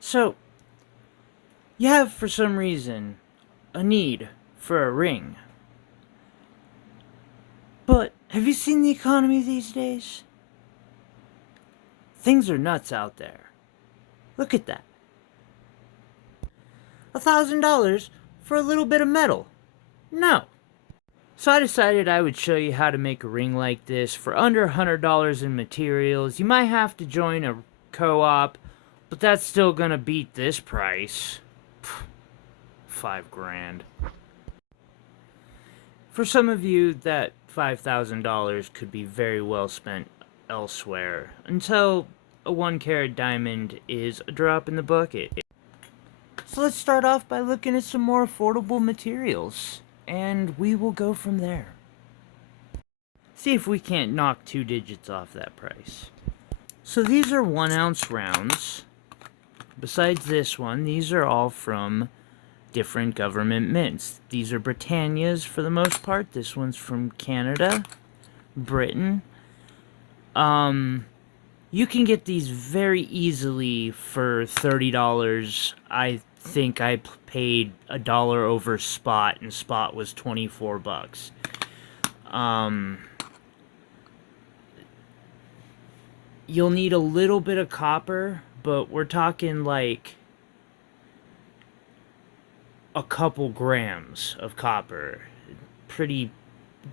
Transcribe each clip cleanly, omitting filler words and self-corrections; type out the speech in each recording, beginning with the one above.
So, you have, for some reason, a need for a ring. But have you seen the economy these days? Things are nuts out there. Look at that. $1,000 for a little bit of metal. No. So I decided I would show you how to make a ring like this for under $100 in materials. You might have to join a co-op, but that's still gonna beat this price. $5,000. For some of you, that $5,000 could be very well spent elsewhere, until a 1 carat diamond is a drop in the bucket. So let's start off by looking at some more affordable materials, and we will go from there. See if we can't knock 2 digits off that price. So these are 1 ounce rounds. Besides this one, these are all from different government mints. These are Britannias for the most part. This one's from Canada, Britain. You can get these very easily for $30. I think I paid $1 over spot, and spot was $24. You'll need a little bit of copper, but we're talking like a couple grams of copper. Pretty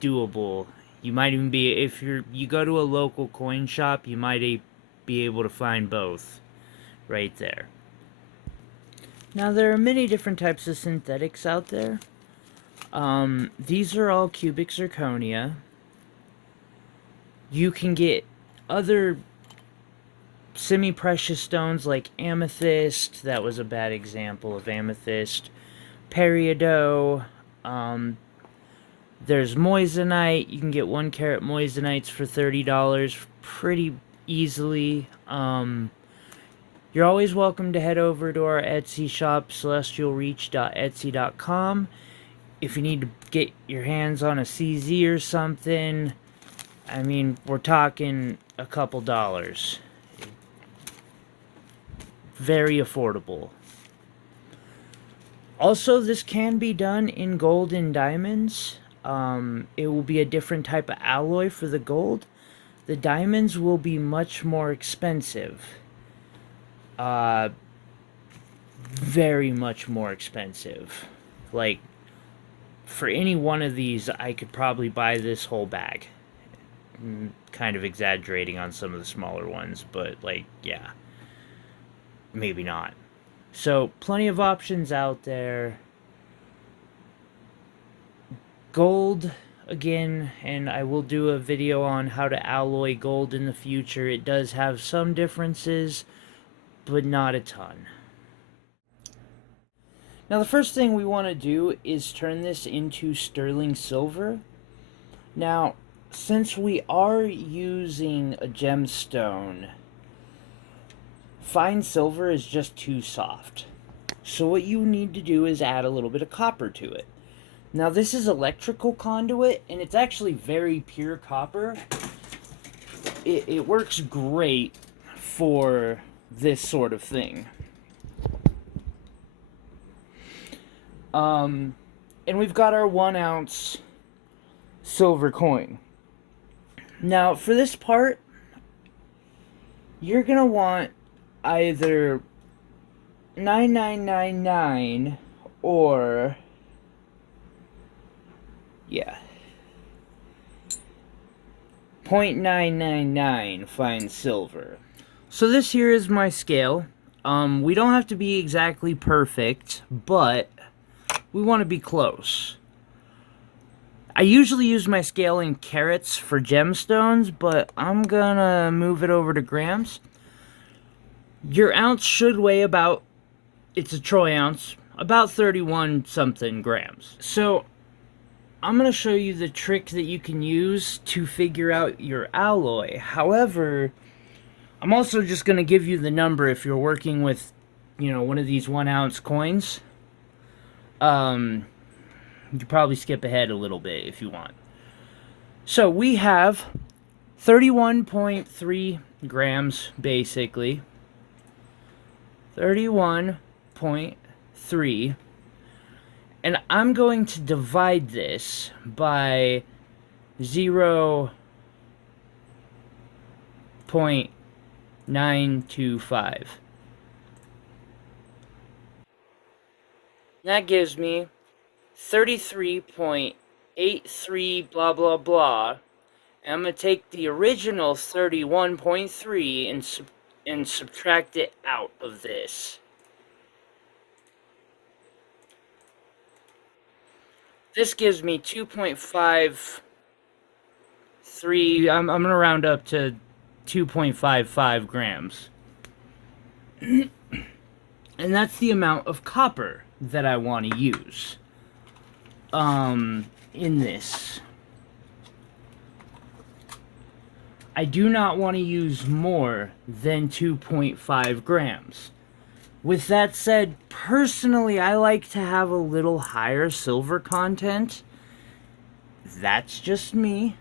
doable. You might even be, if you go to a local coin shop, you might be able to find both right there. Now, there are many different types of synthetics out there. These are all cubic zirconia. You can get other semi-precious stones like amethyst. That was a bad example of amethyst. Peridot. There's moissanite. You can get 1 carat moissanites for $30 pretty easily. You're always welcome to head over to our Etsy shop, celestialreach.etsy.com. If you need to get your hands on a CZ or something, I mean, we're talking a couple dollars. Very affordable. Also, this can be done in gold and diamonds. It will be a different type of alloy for the gold. The diamonds will be much more expensive. Very much more expensive. Like, for any one of these, I could probably buy this whole bag. Kind of exaggerating on some of the smaller ones, but, like, yeah. Maybe not. So, plenty of options out there. Gold, again, and I will do a video on how to alloy gold in the future. It does have some differences, but not a ton. Now, the first thing we want to do is turn this into sterling silver. Now, since we are using a gemstone, fine silver is just too soft. So what you need to do is add a little bit of copper to it. Now, this is electrical conduit, and it's actually very pure copper. It works great for this sort of thing. And we've got our 1 ounce silver coin. Now, for this part, you're going to want either 9999 or, yeah, 0.999 fine silver. So this here is my scale. We don't have to be exactly perfect, but we want to be close. I usually use my scale in carats for gemstones, but I'm gonna move it over to grams. Your ounce should weigh about, it's a troy ounce, about 31 something grams. So I'm going to show you the trick that you can use to figure out your alloy. However, I'm also just going to give you the number if you're working with, one of these 1 ounce coins. You could probably skip ahead a little bit if you want. So we have 31.3 grams, basically. 31.3, and I'm going to divide this by 0.925. That gives me 33.83 blah blah blah. And I'm going to take the original 31.3 and subtract it out of this. This gives me 2.53. I'm going to round up to 2.55 grams. And that's the amount of copper that I want to use in this. I do not want to use more than 2.5 grams. With that said, personally, I like to have a little higher silver content. That's just me.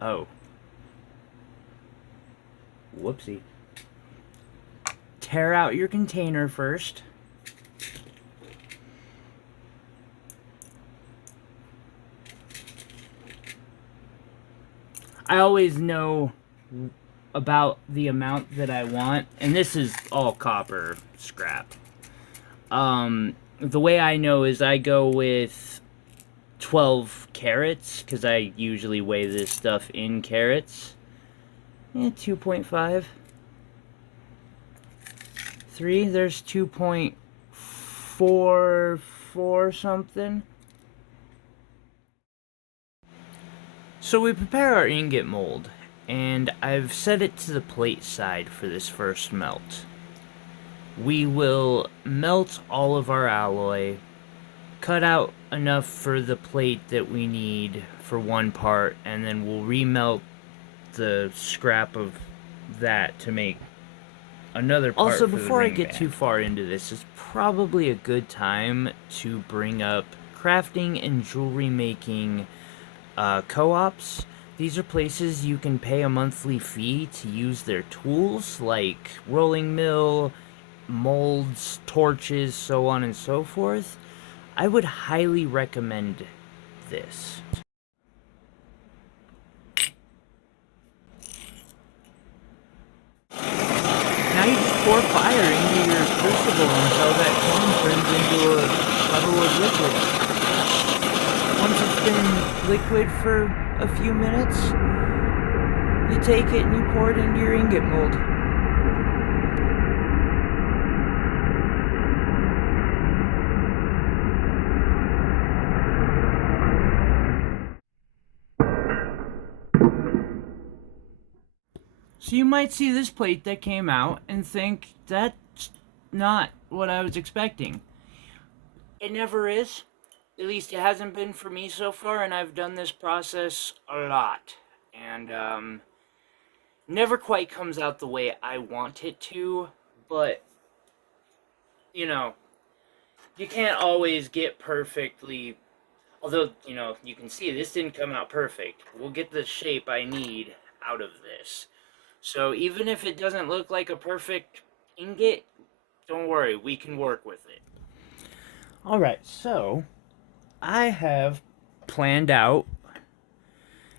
Oh. Whoopsie. Tear out your container first. I always know about the amount that I want, and this is all copper scrap. The way I know is I go with 12 carats, because I usually weigh this stuff in carats. 2.5. 3, there's 2.44 something. So we prepare our ingot mold, and I've set it to the plate side for this first melt. We will melt all of our alloy, cut out enough for the plate that we need for one part, and then we'll remelt the scrap of that to make another part. Also, before I get too far into this, it's probably a good time to bring up crafting and jewelry making co-ops. These are places you can pay a monthly fee to use their tools, like rolling mill, molds, torches, so on and so forth. I would highly recommend this. Now you just pour fire into your crucible until that cone turns into a puddle of liquid. Once it's been liquid for a few minutes, you take it and you pour it into your ingot mold. So you might see this plate that came out and think, that's not what I was expecting. It never is. At least it hasn't been for me so far, and I've done this process a lot. And, never quite comes out the way I want it to, but, you know, you can't always get perfectly, although, you know, you can see this didn't come out perfect. We'll get the shape I need out of this. So even if it doesn't look like a perfect ingot, don't worry, we can work with it. Alright, so I have planned out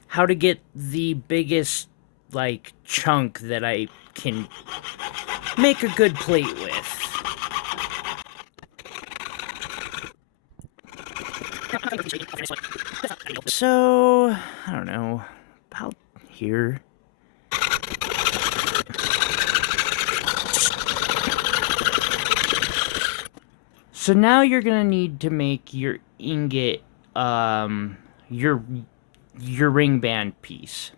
how to get the biggest, like, chunk that I can make a good plate with. So, I don't know, about here. So now you're gonna need to make your ingot, your ring band piece.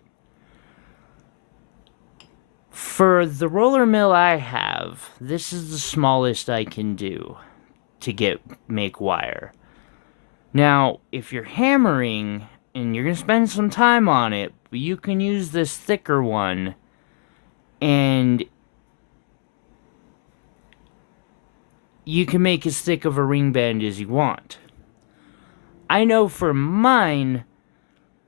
For the roller mill I have, this is the smallest I can do to make wire. Now, if you're hammering and you're gonna spend some time on it, you can use this thicker one, and you can make as thick of a ring band as you want. I know for mine,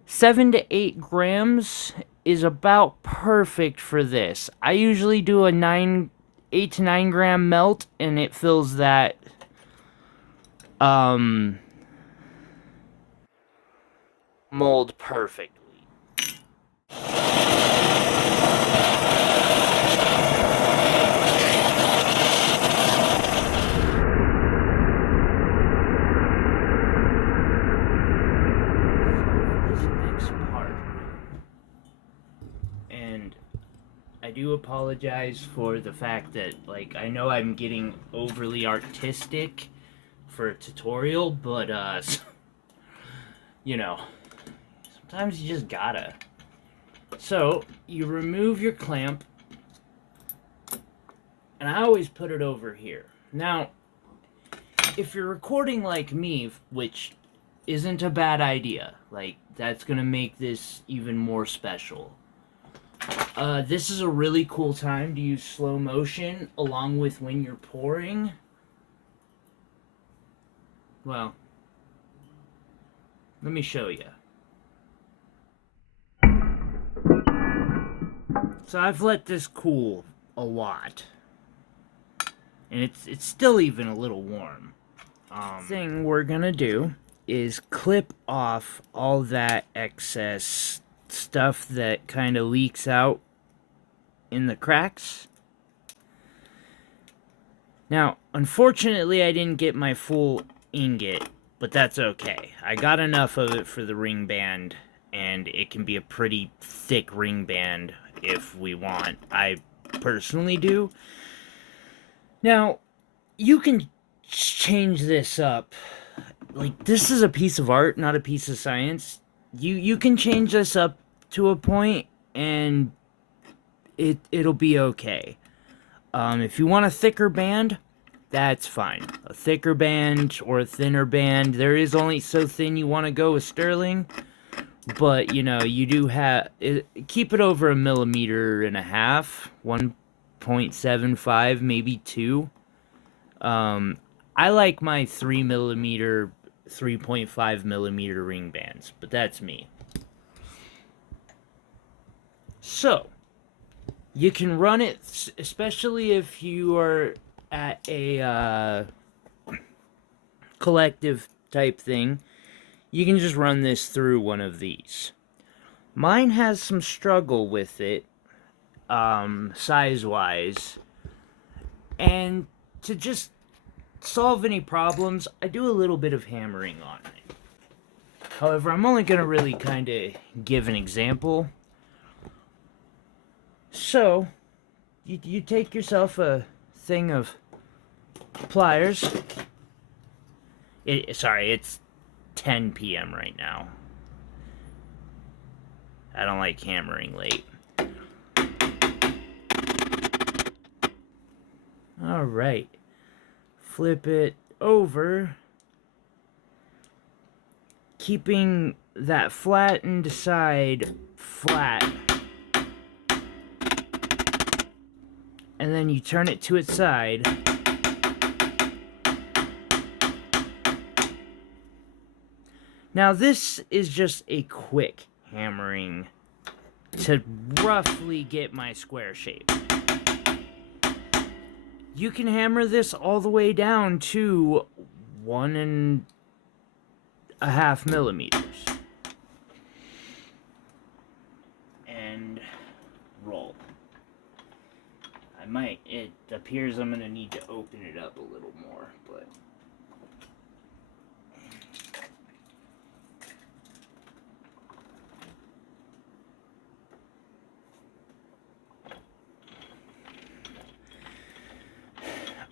7 to 8 grams is about perfect for this. I usually do a 8 to 9 gram melt, and it fills that mold perfectly. I do apologize for the fact that, like, I know I'm getting overly artistic for a tutorial, but, you know, sometimes you just gotta. So, you remove your clamp, and I always put it over here. Now, if you're recording like me, which isn't a bad idea, like, that's gonna make this even more special. This is a really cool time to use slow motion along with when you're pouring. Well, let me show you. So I've let this cool a lot, and it's still even a little warm. Thing we're gonna do is clip off all that excess stuff that kind of leaks out in the cracks. Now, unfortunately, I didn't get my full ingot, but that's okay. I got enough of it for the ring band, and it can be a pretty thick ring band if we want. I personally do. Now, you can change this up. Like, this is a piece of art, not a piece of science. You can change this up to a point, and it'll be okay. If you want a thicker band, that's fine. A thicker band or a thinner band. There is only so thin you want to go with sterling, but, you know, you do have... keep it over 1.5 millimeters, 1.75, maybe 2. I like my 3 millimeter, 3.5 millimeter ring bands, but that's me. So, you can run it, especially if you are at a collective type thing, you can just run this through one of these. Mine has some struggle with it, size-wise, and to just solve any problems, I do a little bit of hammering on it. However, I'm only going to really kind of give an example. So, you take yourself a thing of pliers. Sorry, it's 10 p.m. right now. I don't like hammering late. Alright. Flip it over, keeping that flattened side flat. And then you turn it to its side. Now this is just a quick hammering to roughly get my square shape. You can hammer this all the way down to 1.5 millimeters. And roll. It appears I'm going to need to open it up a little more, but...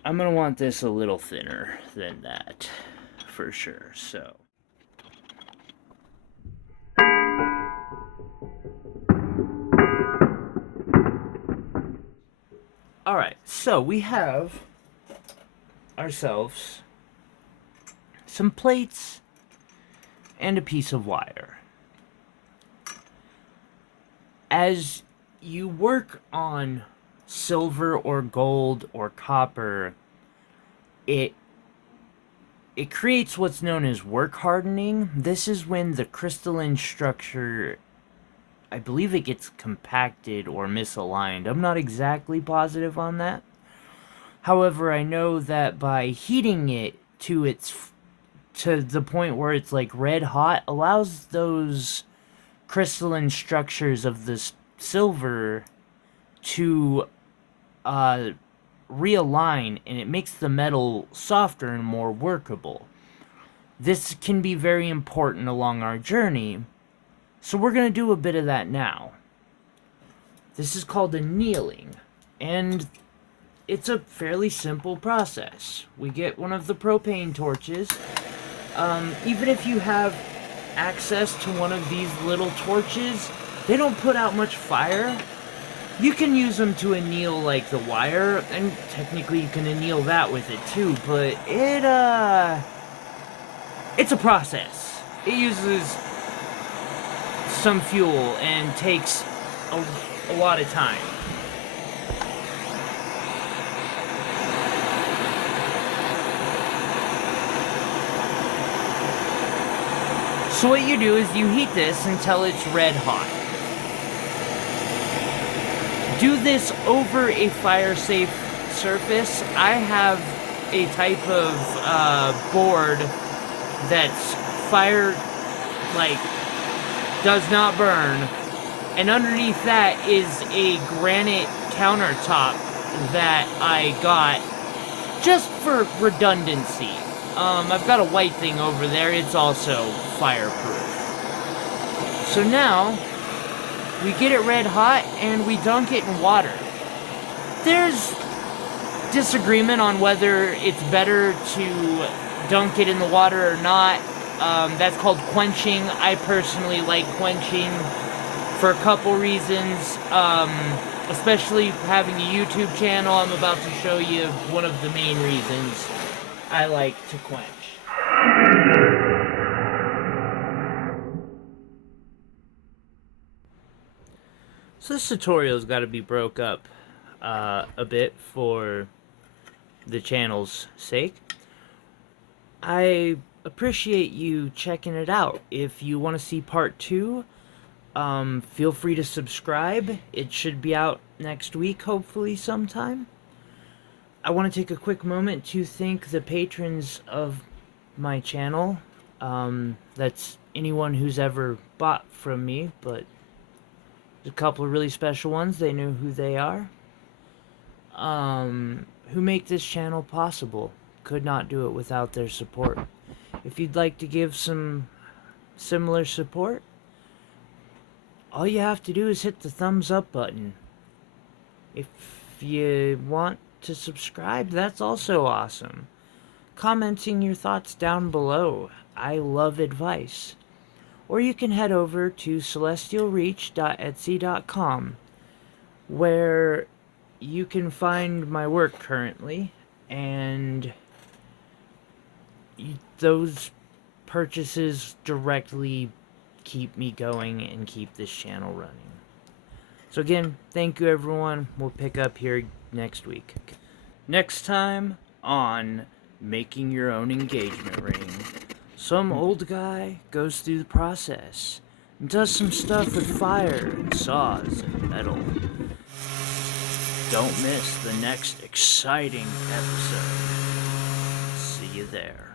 I'm going to want this a little thinner than that, for sure, so... Alright, so we have ourselves some plates and a piece of wire. As you work on silver or gold or copper, it creates what's known as work hardening. This is when the crystalline structure I believe it gets compacted or misaligned. I'm not exactly positive on that. However, I know that by heating it to the point where it's like red hot allows those crystalline structures of this silver to realign, and it makes the metal softer and more workable. This can be very important along our journey, so we're going to do a bit of that now. This is called annealing, and it's a fairly simple process. We get one of the propane torches. Even if you have access to one of these little torches, they don't put out much fire. You can use them to anneal like the wire, and technically you can anneal that with it too, but it's a process. It uses some fuel and takes a lot of time. So what you do is you heat this until it's red hot. Do this over a fire-safe surface. I have a type of board that's fire, like, does not burn. And underneath that is a granite countertop that I got just for redundancy. I've got a white thing over there. It's also fireproof. So now, we get it red hot and we dunk it in water. There's disagreement on whether it's better to dunk it in the water or not. That's called quenching. I personally like quenching for a couple reasons. Especially having a YouTube channel, I'm about to show you one of the main reasons I like to quench. So this tutorial's got to be broke up a bit for the channel's sake. I appreciate you checking it out. If you want to see part 2, feel free to subscribe. It should be out next week, hopefully sometime. I want to take a quick moment to thank the patrons of my channel. That's anyone who's ever bought from me, but there's a couple of really special ones. They know who they are. Who make this channel possible. Could not do it without their support. If you'd like to give some similar support, all you have to do is hit the thumbs up button. If you want to subscribe, that's also awesome. Commenting your thoughts down below. I love advice. Or you can head over to celestialreach.etsy.com, where you can find my work currently, and those purchases directly keep me going and keep this channel running. So again, thank you everyone. We'll pick up here next week. Next time on Making Your Own Engagement Ring, some old guy goes through the process and does some stuff with fire and saws and metal. Don't miss the next exciting episode. See you there.